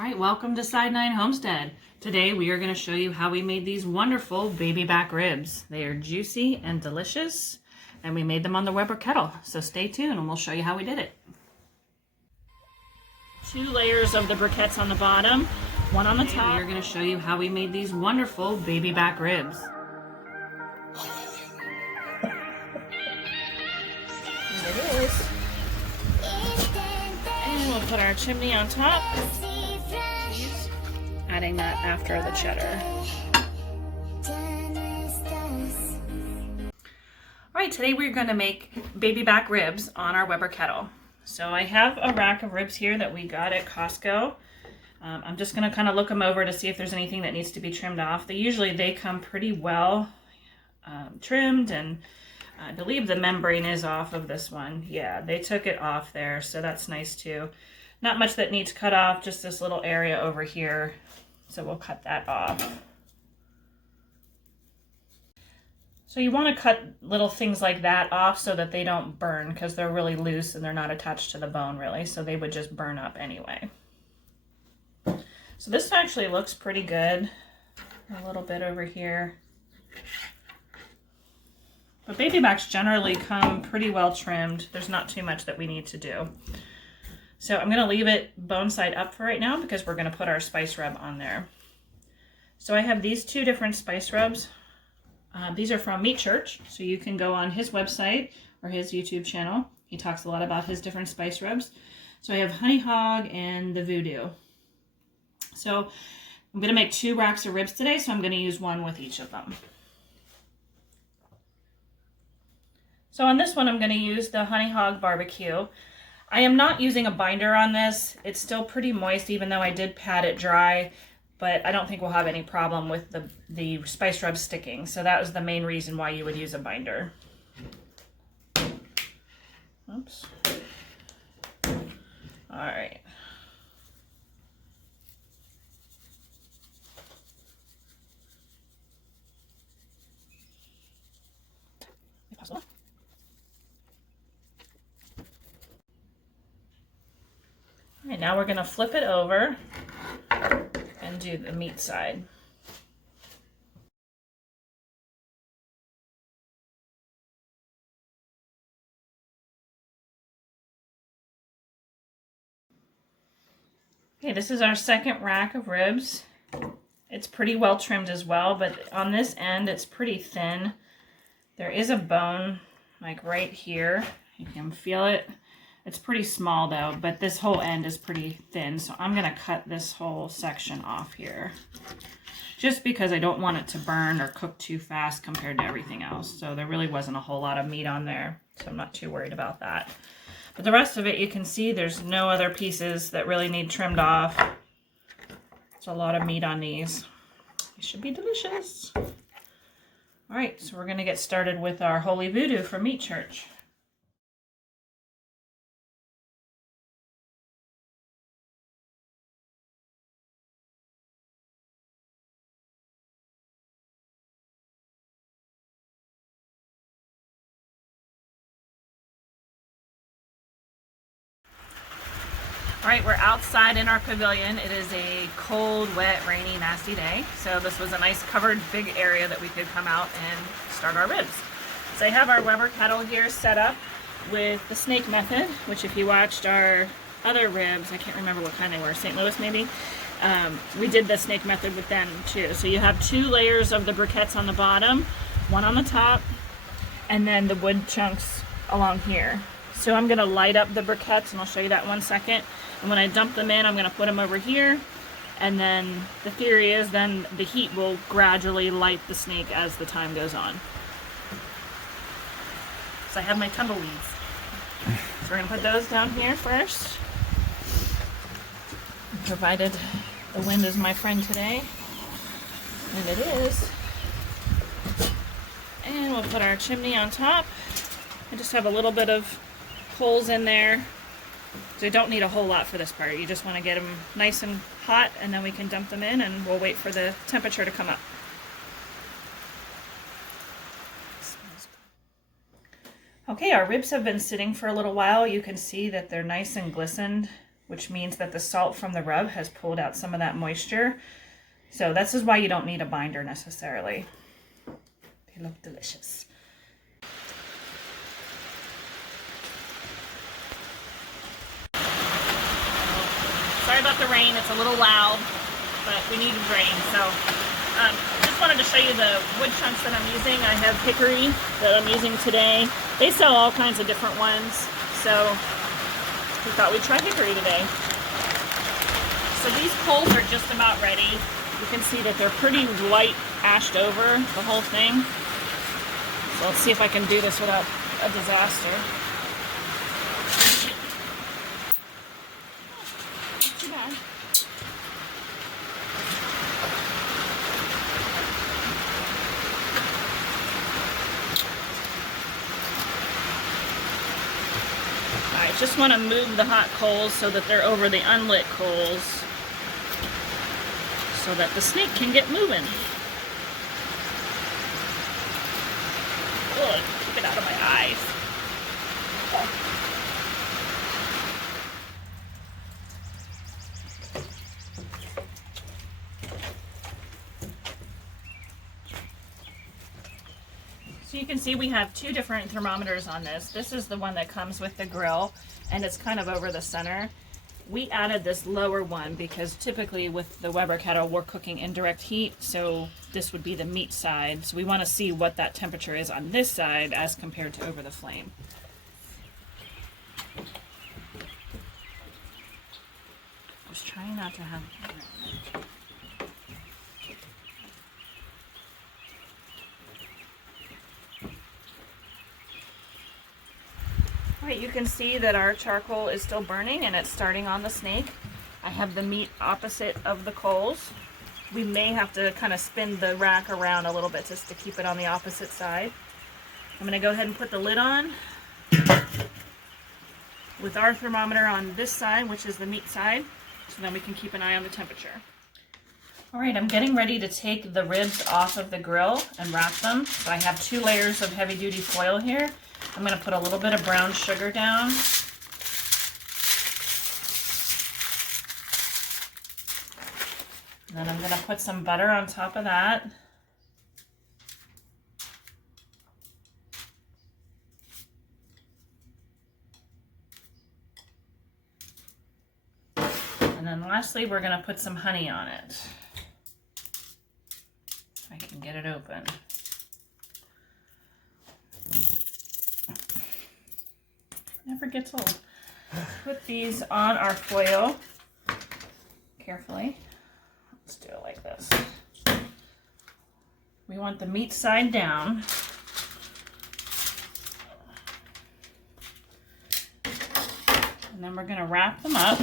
All right, welcome to Side 9 Homestead. Today we are going to show you how we made these wonderful baby back ribs. They are juicy and delicious, and we made them on the Weber Kettle. So stay tuned and we'll show you how we did it. 2 layers of the briquettes on the bottom, 1 on the top. We are going to show you how we made these wonderful baby back ribs. And it is. And we'll put our chimney on top. Adding that after the cheddar. All right, today we're going to make baby back ribs on our Weber Kettle. So I have a rack of ribs here that we got at Costco. I'm just going to kind of look them over to see if there's anything that needs to be trimmed off. They come pretty well trimmed, and I believe the membrane is off of this one. Yeah, they took it off there, so that's nice too. Not much that needs cut off, just this little area over here. So we'll cut that off. So you want to cut little things like that off so that they don't burn, because they're really loose and they're not attached to the bone really, so they would just burn up anyway. So this actually looks pretty good. A little bit over here. But baby backs generally come pretty well trimmed. There's not too much that we need to do. So I'm going to leave it bone side up for right now because we're going to put our spice rub on there. So I have these 2 different spice rubs. These are from Meat Church, so you can go on his website or his YouTube channel. He talks a lot about his different spice rubs. So I have Honey Hog and the Voodoo. So I'm going to make 2 racks of ribs today, so I'm going to use 1 with each of them. So on this one, I'm going to use the Honey Hog Barbecue. I am not using a binder on this. It's still pretty moist, even though I did pat it dry, but I don't think we'll have any problem with the spice rub sticking. So that was the main reason why you would use a binder. Oops. All right. All right, now we're going to flip it over and do the meat side. Okay, this is our second rack of ribs. It's pretty well trimmed as well, but on this end it's pretty thin. There is a bone like right here. You can feel it. It's pretty small though, but this whole end is pretty thin, so I'm going to cut this whole section off here. Just because I don't want it to burn or cook too fast compared to everything else. So there really wasn't a whole lot of meat on there, so I'm not too worried about that. But the rest of it, you can see there's no other pieces that really need trimmed off. It's a lot of meat on these. They should be delicious. All right, so we're going to get started with our Holy Voodoo from Meat Church. All right, we're outside in our pavilion. It is a cold, wet, rainy, nasty day. So this was a nice covered big area that we could come out and start our ribs. So I have our Weber Kettle here set up with the snake method, which if you watched our other ribs, I can't remember what kind they were, St. Louis maybe, we did the snake method with them too. So you have 2 layers of the briquettes on the bottom, 1 on the top, and then the wood chunks along here. So I'm going to light up the briquettes, and I'll show you that in 1 second. And when I dump them in, I'm going to put them over here. And then the theory is then the heat will gradually light the snake as the time goes on. So I have my tumbleweeds. So we're going to put those down here first. Provided the wind is my friend today. And it is. And we'll put our chimney on top. I just have a little bit of holes in there. So you don't need a whole lot for this part. You just want to get them nice and hot, and then we can dump them in, and we'll wait for the temperature to come up. Okay, our ribs have been sitting for a little while. You can see that they're nice and glistened. which means that the salt from the rub has pulled out some of that moisture. So this is why you don't need a binder necessarily. They look delicious. Sorry about the rain, it's a little loud, but we needed rain. So just wanted to show you the wood chunks that I'm using. I have hickory that I'm using today. They sell all kinds of different ones, so we thought we'd try hickory today. So these coals are just about ready. You can see that they're pretty light ashed over the whole thing. So let's see if I can do this without a disaster. Not too bad. I just want to move the hot coals so that they're over the unlit coals so that the snake can get moving. Ugh, keep it out of my eyes. Oh. So you can see we have two different thermometers on this. This is the one that comes with the grill, and it's kind of over the center. We added this lower one because typically with the Weber kettle we're cooking indirect heat, so this would be the meat side. So we want to see what that temperature is on this side as compared to over the flame. I was trying not to have... Alright, you can see that our charcoal is still burning and it's starting on the snake. I have the meat opposite of the coals. We may have to kind of spin the rack around a little bit just to keep it on the opposite side. I'm going to go ahead and put the lid on with our thermometer on this side, which is the meat side, so then we can keep an eye on the temperature. Alright, I'm getting ready to take the ribs off of the grill and wrap them. So I have 2 layers of heavy duty foil here. I'm going to put a little bit of brown sugar down. And then I'm going to put some butter on top of that. And then lastly, we're going to put some honey on it. If I can get it open. Never gets old. Put these on our foil carefully. Let's do it like this. We want the meat side down. And then we're going to wrap them up.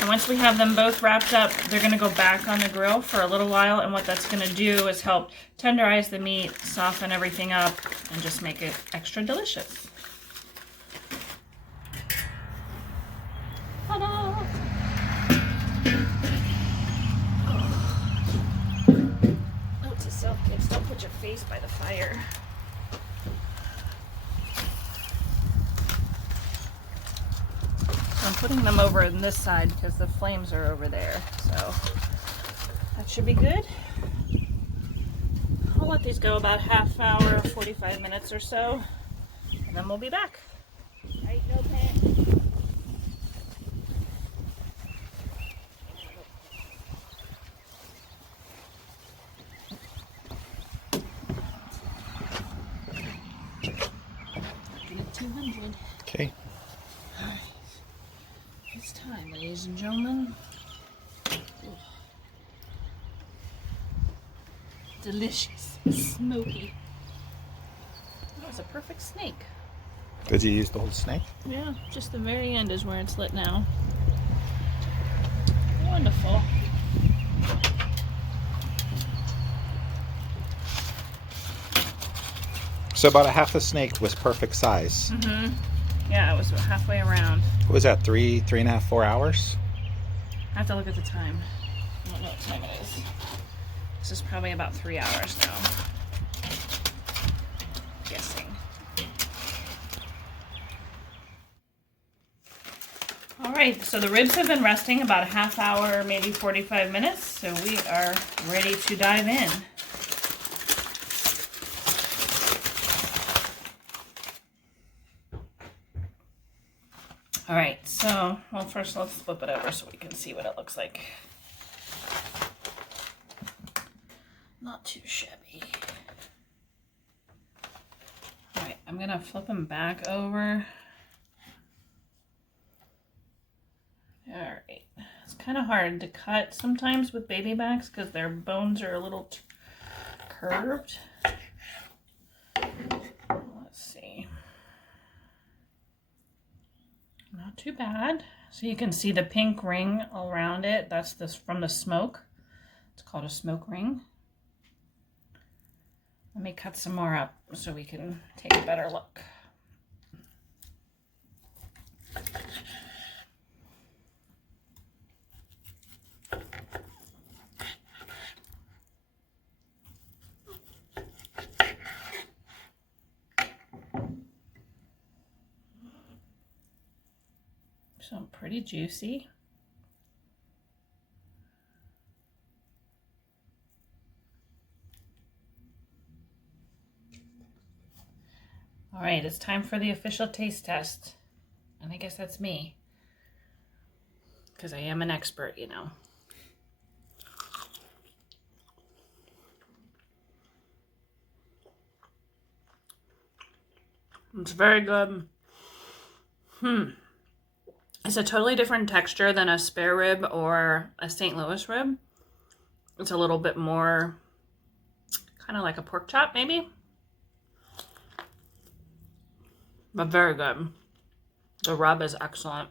And once we have them both wrapped up, they're going to go back on the grill for a little while, and what that's going to do is help tenderize the meat, soften everything up, and just make it extra delicious. Ta-da! Note to self, kids, don't put your face by the fire. I'm putting them over on this side because the flames are over there, so that should be good. I'll let these go about half hour, 45 minutes or so, and then we'll be back. Right, no pan. Get it 200. Okay. It's time, ladies and gentlemen. Delicious, smoky. That was a perfect snake. Did you use the whole snake? Yeah, just the very end is where it's lit now. Wonderful. So about a half a snake was perfect size. Mm-hmm. Yeah, it was halfway around. What was that, 3.5, 4 hours? I have to look at the time. I don't know what time it is. This is probably about 3 hours now. All right, so the ribs have been resting about a half hour, maybe 45 minutes, so we are ready to dive in. All right, so, well, first let's flip it over so we can see what it looks like. Not too shabby. All right, I'm gonna flip them back over. All right, it's kind of hard to cut sometimes with baby backs because their bones are a little curved. Let's see. Not too bad. So you can see the pink ring around it. That's this from the smoke. It's called a smoke ring. Let me cut some more up so we can take a better look. So pretty juicy. All right, it's time for the official taste test. And I guess that's me. Because I am an expert, you know. It's very good. It's a totally different texture than a spare rib or a St. Louis rib. It's a little bit more kind of like a pork chop, maybe. But very good. The rub is excellent.